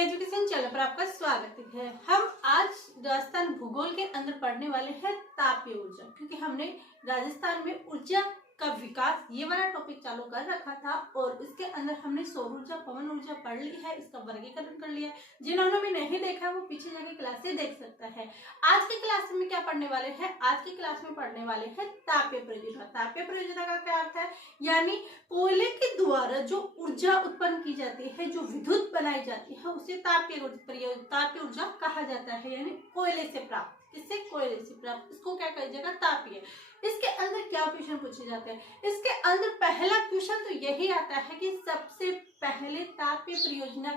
Education channel पर आपका स्वागत है। हम आज राजस्थान भूगोल के अंदर पढ़ने वाले हैं तापीय ऊर्जा, क्योंकि हमने राजस्थान में ऊर्जा का विकास ये वाला टॉपिक चालू कर रखा था और इसके अंदर हमने सौर ऊर्जा, पवन ऊर्जा पढ़ ली है, इसका वर्गीकरण कर लिया। जिन्होंने भी नहीं देखा वो पीछे जाके क्लासेस देख सकता है। आज की क्लास में क्या पढ़ने वाले हैं? आज की क्लास में पढ़ने वाले हैं तापीय प्रयोजनता। तापीय प्रयोजनता का क्या अर्थ है? यानी कोयले के द्वारा जो ऊर्जा उत्पन्न की जाती है, जो विद्युत बनाई जाती है, उसे तापीय ऊर्जा कहा जाता है। यानी कोयले से प्राप्त, किससे? कोयले से प्राप्त, इसको क्या कहा जाएगा? तापीय। इसके अंदर क्या क्वेश्चन पूछे जाते हैं? इसके अंदर पहला क्वेश्चन तो यही आता है कि सबसे पहले तापीय परियोजना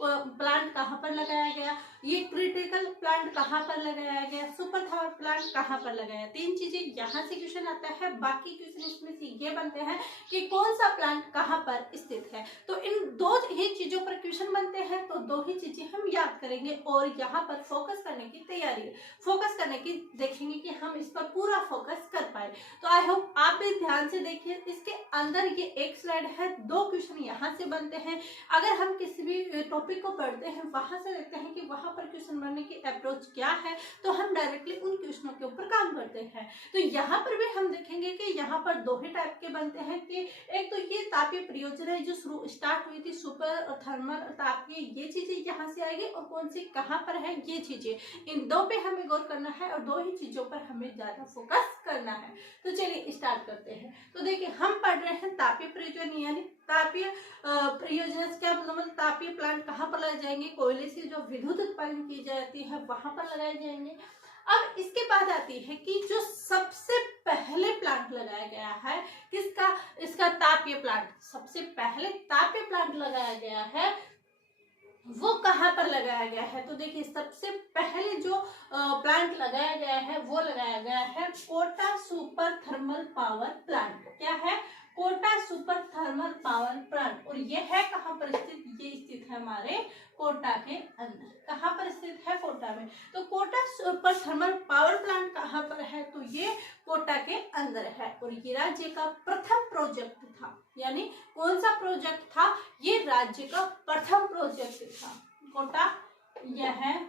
प्लांट कहाँ पर लगाया गया, ये क्रिटिकल प्लांट कहाँ पर लगाया गया, सुपर थर्मल प्लांट कहाँ पर लगाया। तीन चीजें यहाँ से क्वेश्चन आता है। बाकी क्वेश्चन इसमें से ये बनते हैं कि कौन सा प्लांट कहाँ पर स्थित है। तो इन दो ही चीजों पर क्वेश्चन बनते हैं, तो दो ही चीजें हम याद करेंगे और यहाँ पर फोकस करने की तैयारी, फोकस करने की देखेंगे कि हम इस पर पूरा फोकस कर पाए। तो आई होप आप भी ध्यान से देखिए। इसके अंदर ये एक स्लाइड है, दो क्वेश्चन यहाँ से बनते हैं। अगर हम किसी भी टॉपिक को पढ़ते हैं, वहां से देखते हैं कि वहां पर क्वेश्चन बनने की अप्रोच क्या है, तो हम डायरेक्टली उन क्वेश्चनों के ऊपर काम करते हैं। तो यहाँ पर भी हम देखेंगे कि यहाँ पर दो ही टाइप के बनते हैं कि एक तो ये तापीय परियोजना जो शुरू स्टार्ट हुई थी, सुपर थर्मल तापीय, ये चीजें यहाँ से आएगी और कौन सी कहाँ पर है, ये चीजें। इन दो पे हमें गौर करना है और दो ही चीजों पर हमें ज्यादा फोकस करना है। तो चलिए स्टार्ट करते हैं। तो देखिए हम पढ़ रहे हैं तापीय परियोजना, यानी तापीय परियोजना से क्या मतलब? तापीय प्लांट कहाँ पर लगाए जाएंगे? कोयले से जो विद्युत उत्पादन की जाती है वहां पर लगाए जाएंगे। अब इसके बाद आती है कि जो सबसे पहले प्लांट लगाया गया है किसका? इसका तापीय प्लांट। सबसे पहले तापीय प्लांट लगाया गया है, वो कहाँ पर लगाया गया है? तो देखिए सबसे पहले जो प्लांट लगाया गया है वो लगाया गया है Kota super thermal power plant. क्या है? Kota super thermal power plant. और ये है कहाँ पर स्थित? ये स्थित है हमारे कोटा के अंदर। कहाँ पर स्थित है? कोटा में। तो Kota super thermal power plant कहाँ पर है? तो ये कोटा के अंदर है और ये राज्य का प्रथम प्रोजेक्ट था। यानी कौन सा प्रोजेक्ट था? ये राज्य का प्रथम प्रोजेक्ट था। कोटा यह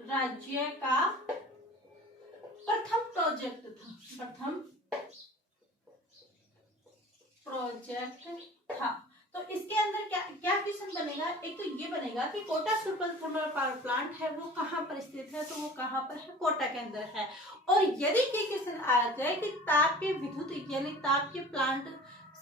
राज्य का प्रथम प्रोजेक्ट था, प्रथम प्रोजेक्ट था। तो इसके अंदर क्या क्या क्वेश्चन बनेगा? एक तो ये बनेगा कि Kota super thermal power plant है वो कहाँ पर स्थित है, तो वो कहाँ पर है? कोटा के अंदर है। और यदि ये क्वेश्चन आ जाए कि तापीय विद्युत यानी तापीय प्लांट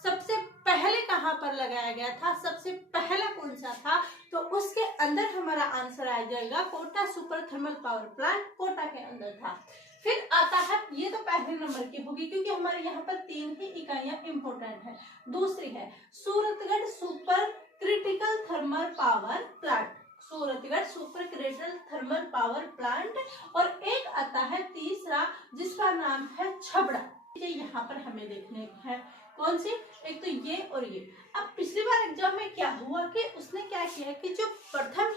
सबसे पहले कहाँ पर लगाया गया था, सबसे पहला कौन सा था, तो उसके अंदर हमारा आंसर आ जाएगा Kota super thermal power plant Kota के अंदर था। फिर आता है, ये तो पहले नंबर की होगी क्योंकि हमारे यहाँ पर तीन ही इकाइयां इंपॉर्टेंट है। दूसरी है Suratgarh super critical thermal power plant, Suratgarh super critical thermal power plant. और एक आता है तीसरा जिसका नाम है छबड़ा। ये यहाँ पर हमें देखने हैं कौन सी? एक तो ये और ये। अब पिछली बार एग्जाम में क्या हुआ कि उसने क्या किया कि जो प्रथम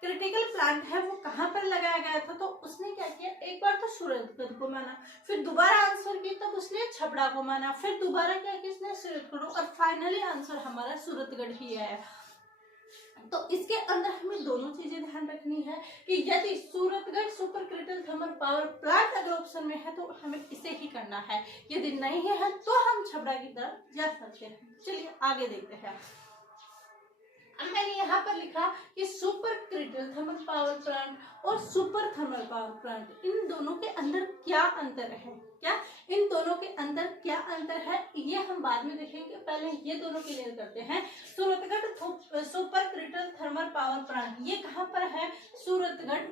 क्रिटिकल प्लांट है वो कहाँ पर लगाया गया था, तो उसने क्या किया, एक बार तो सूरतगढ़ को माना, फिर दोबारा आंसर किया तब उसने छबड़ा को माना, फिर दोबारा क्या किया इसने सूरतगढ़, और फाइनली आंसर हमारा सूरतगढ़ ही है। तो इसके अंदर हमें दोनों चीजें ध्यान रखनी है कि यदि Suratgarh super critical thermal power plant अगर ऑप्शन में है तो हमें इसे ही करना है, यदि नहीं है तो हम छबड़ा की तरफ जा सकते हैं। चलिए आगे देखते हैं। अब मैंने यहाँ पर लिखा कि super critical thermal power plant और सुपर थर्मल पावर प्लांट, इन दोनों के अंदर क्या अंतर है? क्या इन दोनों के अंदर क्या अंतर है ये हम बाद में देखेंगे, पहले ये दोनों क्लियर करते हैं। Suratgarh super critical thermal power plant ये कहाँ पर है? सूरतगढ़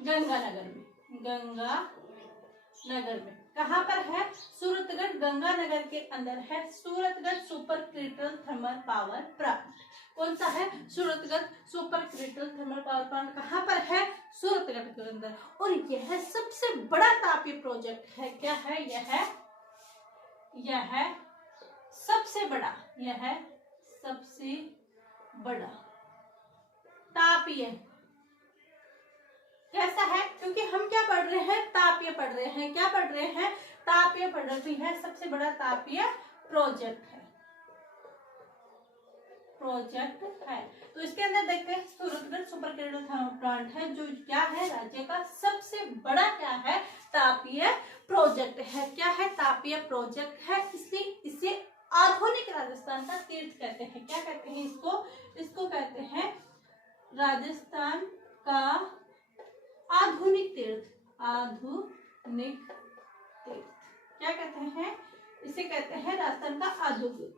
गंगानगर में, गंगानगर में। कहाँ पर है? सूरतगढ़ गंगानगर के अंदर है Suratgarh super critical thermal power plant. कौन सा है? Suratgarh super critical thermal power plant कहाँ पर है? सूरतगढ़ के अंदर। और यह सबसे बड़ा तापीय प्रोजेक्ट है। क्या है? यह सबसे बड़ा तापीय। कैसा है? क्योंकि हम क्या पढ़ रहे हैं? तापीय पढ़ रहे हैं। क्या पढ़ रहे हैं? तापीय पढ़ रहे हैं। सबसे बड़ा तापीय प्रोजेक्ट है। प्रोजेक्ट है। तो इसके अंदर देखते हैं Suratgarh super critical thermal plant है जो क्या है, राज्य का सबसे बड़ा क्या है, तापीय प्रोजेक्ट है। क्या है, तापीय प्रोजेक्ट है, इसलिए इसे आधुनिक राजस्थान का तीर्थ कहते हैं। क्या कहते हैं इसको, इसको कहते हैं राजस्थान का आधुनिक तीर्थ, आधुनिक तीर्थ। क्या कहते हैं इसे, कहते हैं राजस्थान का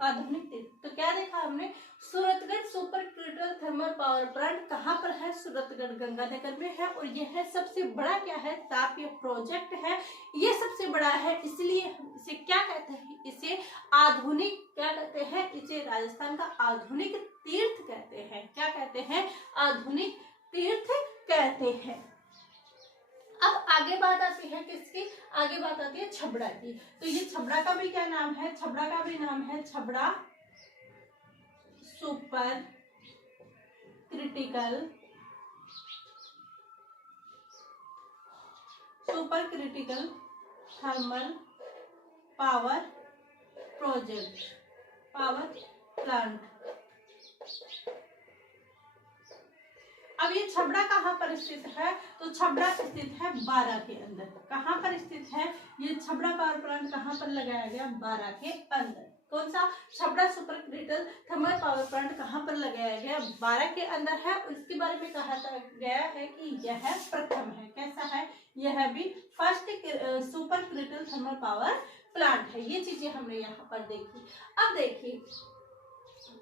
आधुनिक तीर्थ। तो क्या देखा हमने, Suratgarh super critical thermal power plant कहाँ पर है, सूरतगढ़ गंगानगर में है, और यह है सबसे बड़ा क्या है, तापीय प्रोजेक्ट है। ये सबसे बड़ा है, इसलिए इसे क्या कहते हैं, इसे आधुनिक क्या कहते हैं, इसे राजस्थान का आधुनिक तीर्थ कहते हैं। क्या कहते हैं, आधुनिक तीर्थ कहते हैं। अब आगे बात आती है किसकी, आगे बात आती है छबड़ा की। तो ये छबड़ा का भी क्या नाम है, छबड़ा का भी नाम है Chhabra super critical thermal power project, power plant. अब ये छबड़ा कहाँ पर स्थित है, तो छबड़ा स्थित है बारां के अंदर। कहाँ पर स्थित है ये छबड़ा पावर प्लांट, कहाँ पर लगाया गया, बारां के अंदर। कौन सा, Chhabra super critical thermal power plant कहाँ पर लगाया गया, बारां के अंदर है। और इसके बारे में कहा गया है कि यह प्रथम है। कैसा है, यह भी first super critical thermal power plant है। ये चीजें हमने यहाँ पर देखी। अब देखिए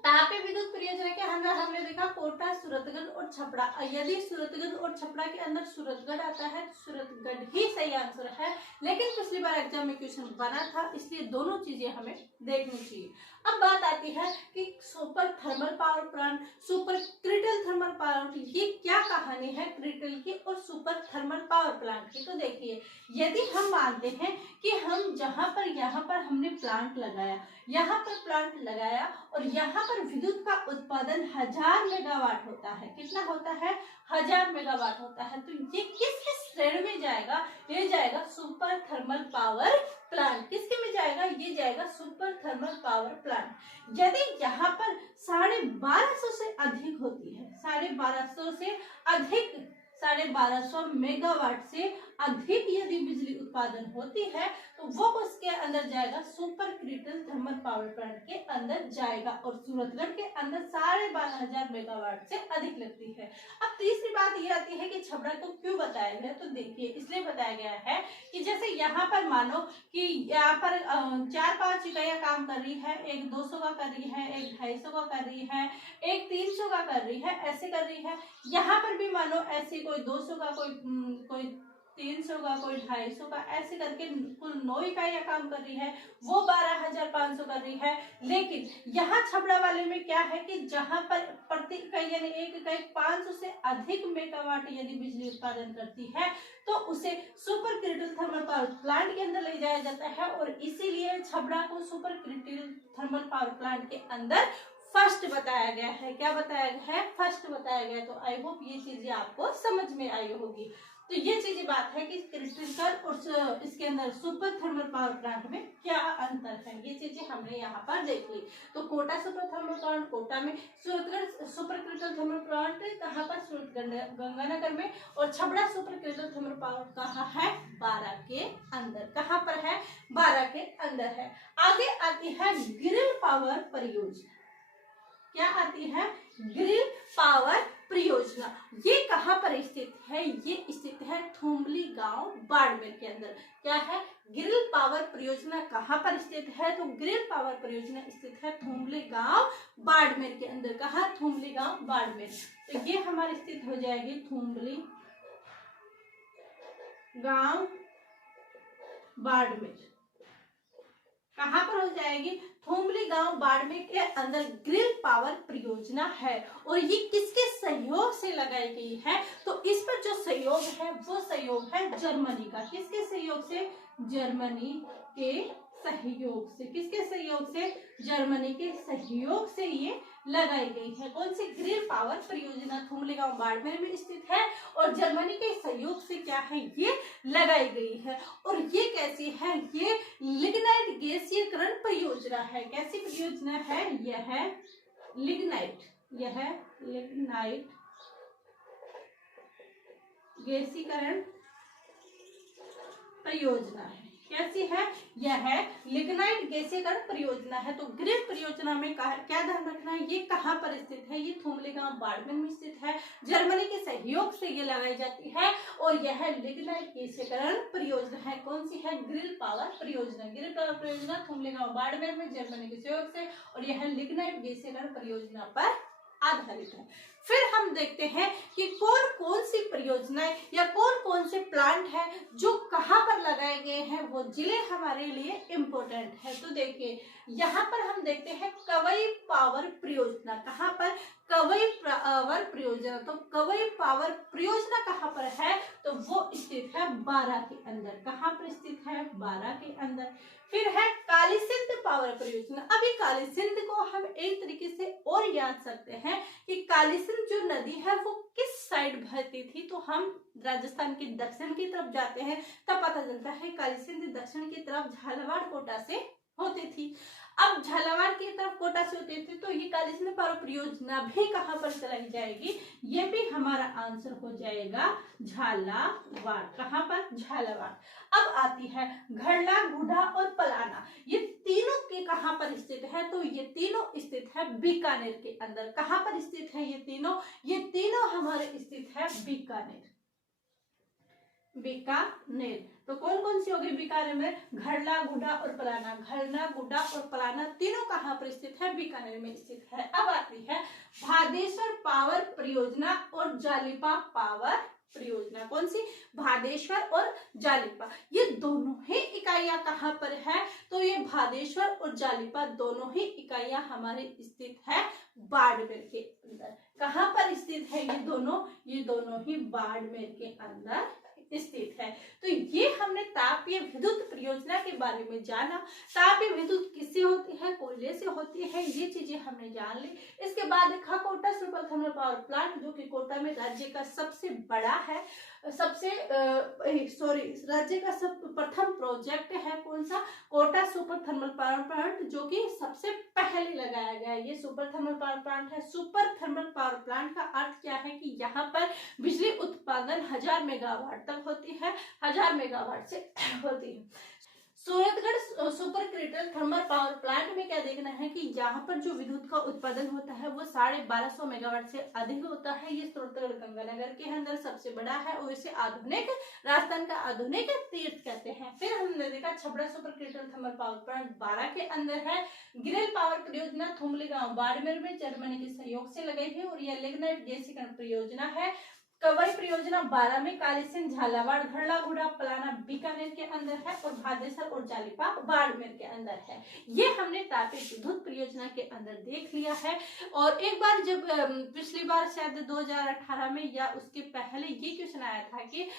तापीय विद्युत परियोजना के अंदर हमने देखा कोटा, सूरतगढ़ और छपरा। यदि सूरतगढ़ और छपरा के अंदर सूरतगढ़ आता है, सूरतगढ़ ही सही आंसर है, लेकिन पिछली बार एग्जाम में क्वेश्चन बना था, इसलिए दोनों चीजें हमें देखनी चाहिए। अब बात आती है कि super thermal power plant, super critical thermal power plant, ये क्या कहानी है क्रिटिकल की और सुपर थर्मल पावर प्लांट की। तो देखिए यदि हम मानते हैं कि हम जहां पर यहाँ पर हमने प्लांट लगाया, यहाँ पर प्लांट लगाया और यहाँ पर विद्युत का उत्पादन 1000 मेगावाट होता है। कितना होता है, 1000 मेगावाट होता है। तो ये किस श्रेणी में जाएगा, ये जाएगा सुपर थर्मल पावर प्लांट। किसके में जाएगा, ये जाएगा सुपर थर्मल पावर प्लांट। यदि यहाँ पर 1250 से अधिक होती है, 1250 से अधिक, 1250 मेगावाट से अधिक यदि बिजली उत्पादन होती है तो वो उसके अंदर जाएगा, super critical thermal power plant के अंदर जाएगा। और सूरतगढ़ के अंदर 12,500 मेगावाट से अधिक लगती है। अब तीसरी बात ये आती है कि छबड़ा को क्यों बताया गया, तो देखिए इसलिए बताया गया है कि जैसे यहाँ पर मानो कि यहाँ पर 4-5 इकाइयां काम कर रही है, एक 200 का कर रही है, एक 250 का कर रही है, एक 300 का कर रही है, ऐसे कर रही है। यहाँ पर भी मानो ऐसे कोई 200 का, कोई 300 का, कोई 250 का, ऐसे करके कुल 9 इकाइयां काम कर रही है, वो 12,500 कर रही है। लेकिन यहाँ छबड़ा वाले में क्या है कि जहां पर प्रति इकाई यानी एक इकाई 500 से अधिक मेगावाट यदि बिजली उत्पादन करती है तो उसे super critical thermal power plant के अंदर ले जाया जाता है। और इसीलिए छबड़ा को super critical thermal power plant के अंदर फर्स्ट बताया गया है। क्या बताया गया है, फर्स्ट बताया गया। तो आई होप ये चीजें आपको समझ में आई होगी। तो ये चीज बात है कि क्रिटिकल और इसके अंदर सुपर थर्मल पावर प्लांट में क्या अंतर है, ये चीजें हमने यहाँ पर देख ली। तो Kota super thermal plant Kota में, Suratgarh super critical thermal plant कहाँ पर, सूरतगढ़ गंगानगर में, और Chhabra super critical thermal power कहाँ है, बारां के अंदर। कहाँ पर है, बारां के अंदर है। आगे आती है ग्रिल पावर परियोजना। क्या आती है, ग्रिल पावर परियोजना। ये कहाँ पर स्थित है, ये स्थित है थुमली गांव बाड़मेर के अंदर। क्या है, ग्रिल पावर परियोजना कहाँ पर स्थित है, तो ग्रिल पावर परियोजना स्थित है थुमली गांव बाड़मेर के अंदर। कहाँ, थुमली गांव बाड़मेर। तो ये हमारी स्थित हो जाएगी थुमली गांव बाड़मेर। कहाँ पर हो जाएगी, थुमली गांव बाड़मेर के अंदर ग्रिल पावर परियोजना है। और ये किसके सहयोग से लगाई गई है, तो इस पर जो सहयोग है वो सहयोग है जर्मनी का। किसके सहयोग से, जर्मनी के सहयोग से। किसके सहयोग से, जर्मनी के सहयोग से ये लगाई गई है। कौन सी, ग्रिल पावर परियोजना थुमली गांव बाड़मेर में स्थित है और जर्मनी के सहयोग से क्या है, ये लगाई गई है। और ये कैसी है, ये लिग्नाइट गैसीयकरण परियोजना है। कैसी परियोजना है, यह है लिग्नाइट, यह लिग्नाइट गैसीकरण परियोजना है। कैसी है? यह लिग्नाइट गैसीकरण परियोजना है। तो ग्रिल परियोजना में क्या ध्यान रखना है, ये कहाँ पर स्थित है? ये थुमलेगांव बाड़मेर में स्थित है। जर्मनी के सहयोग से ये लगाई जाती है और यह लिग्नाइट गैसीकरण परियोजना है। कौन सी है? ग्रिल पावर परियोजना। ग्रिल पावर परियोजना थुमलेगांव बाड़मेर में जर्मनी के सहयोग से, और यह लिग्नाइट गैसीकरण परियोजना पर आधारित है। फिर हम देखते हैं कि कौन कौन सी परियोजनाएं या कौन कौन से प्लांट है जो कहाँ पर लगाए गए हैं, वो जिले हमारे लिए इम्पोर्टेंट है। तो देखिए यहाँ पर हम देखते हैं कवई पावर परियोजना। कहाँ पर? कवई पावर परियोजना। तो कवई पावर परियोजना कहाँ पर है? तो वो स्थित है बारां के अंदर। कहाँ पर स्थित है? बारां के अंदर। फिर है काली सिंध पावर परियोजना। अभी काली सिंध को हम एक तरीके से और याद सकते हैं कि काली सिंध जो नदी है वो किस साइड बहती थी। तो हम राजस्थान के दक्षिण की तरफ जाते हैं तब पता चलता है काली सिंध दक्षिण की तरफ झालावाड़ कोटा से होती थी। अब झालावाड़ की तरफ कोटा से होती थी, तो ये काली सिंध पावर परियोजना भी कहाँ पर चलाई जाएगी? ये भी हमारा आंसर हो जाएगा झालावाड़। कहाँ पर? झालावाड़। अब आती है घड़ला, गुढ़ा और पलाना। ये तीनों के कहाँ पर स्थित है? तो ये तीनों स्थित है बीकानेर के अंदर। कहाँ पर स्थित है ये तीनों? ये तीनों हमारे स्थित है बीकानेर। बीकानेर। तो कौन कौन सी होगी बीकानेर में? घड़ला, गुढ़ा और पलाना। घड़ला, गुढ़ा और पलाना तीनों कहाँ पर स्थित है? बीकानेर में स्थित है। अब आती है भादेश्वर पावर परियोजना और जालिपा पावर परियोजना। कौन सी? भादेश्वर और जालिपा। ये दोनों ही इकाइयां कहाँ पर है? तो ये भादेश्वर और जालिपा दोनों ही इकाइयां हमारे स्थित है बाड़मेर के अंदर। कहाँ पर स्थित है ये दोनों? ये दोनों ही बाड़मेर के अंदर स्थित है। तो ये हमने तापीय विद्युत परियोजना के बारे में जाना। तापीय विद्युत किससे होती है? कोयले से होती है। ये चीजें हमने जान ली। इसके बाद देखा Kota super thermal power plant, जो कि कोटा में राज्य का सबसे बड़ा है, राज्य का प्रथम प्रोजेक्ट है। कौन सा? Kota super thermal power plant, जो कि सबसे पहले लगाया गया है। ये सुपर थर्मल पावर प्लांट है। सुपर थर्मल पावर प्लांट का अर्थ क्या है कि यहाँ पर बिजली उत्पादन 1000 मेगावाट तक होती है, 1000 मेगावाट से होती है। Suratgarh super critical thermal power plant में क्या देखना है कि यहाँ पर जो विद्युत का उत्पादन होता है वो 1250 मेगावाट से अधिक होता है। ये सूरतगढ़ गंगानगर के अंदर सबसे बड़ा है और इसे आधुनिक राजस्थान का आधुनिक तीर्थ कहते हैं। फिर हमने देखा Chhabra super critical thermal power plant Baran के अंदर है। ग्रिल पावर परियोजना थुमलेगांव बाड़मेर में जर्मनी के सहयोग से लगाई है और यह लिग्नाइट गैसीकरण परियोजना है। कवई परियोजना बारां में, काली सिंध झालावाड़, घड़ला, गुढ़ा, पलाना बीकानेर के अंदर है और भादेसर और जालिपा बाड़मेर के अंदर है। ये हमने तापीय विद्युत परियोजना के अंदर देख लिया है। और एक बार जब पिछली बार शायद 2018 में या उसके पहले ये क्वेश्चन आया था कि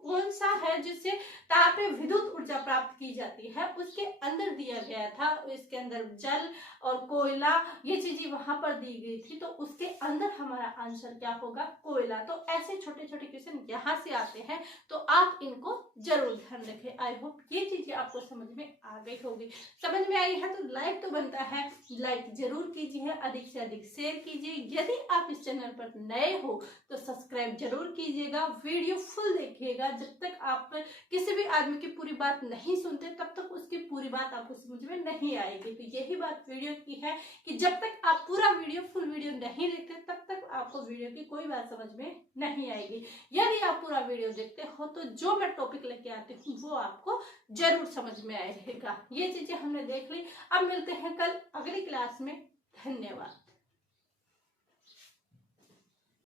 कौन सा है जिससे तापीय विद्युत ऊर्जा प्राप्त की जाती है, उसके अंदर दिया गया था। इसके अंदर जल और कोयला ये चीजें वहां पर दी गई थी, तो उसके अंदर हमारा आंसर क्या होगा? कोयला। तो ऐसे छोटे छोटे क्वेश्चन यहाँ से आते हैं, तो आप इनको जरूर ध्यान रखें। आई होप ये चीजें आपको समझ में आ गई होगी। समझ में आई है तो लाइक तो बनता है, लाइक जरूर कीजिए, अधिक से अधिक शेयर कीजिए। यदि आप इस चैनल पर नए हो तो सब्सक्राइब जरूर कीजिएगा, वीडियो फुल देखिएगा। जब तक आप किसी भी आदमी की पूरी बात नहीं सुनते तब तक उसकी पूरी बात आपको समझ में नहीं आएगी। तो यही बात वीडियो की है कि जब तक आप पूरा वीडियो फुल वीडियो नहीं देखते तब तक आपको वीडियो की कोई बात समझ में नहीं आएगी। यदि आप पूरा वीडियो देखते हो तो जो मैं टॉपिक लेके आती हूँ वो आपको जरूर समझ में आएगा। ये चीजें हमने देख ली। अब मिलते हैं कल अगली क्लास में। धन्यवाद।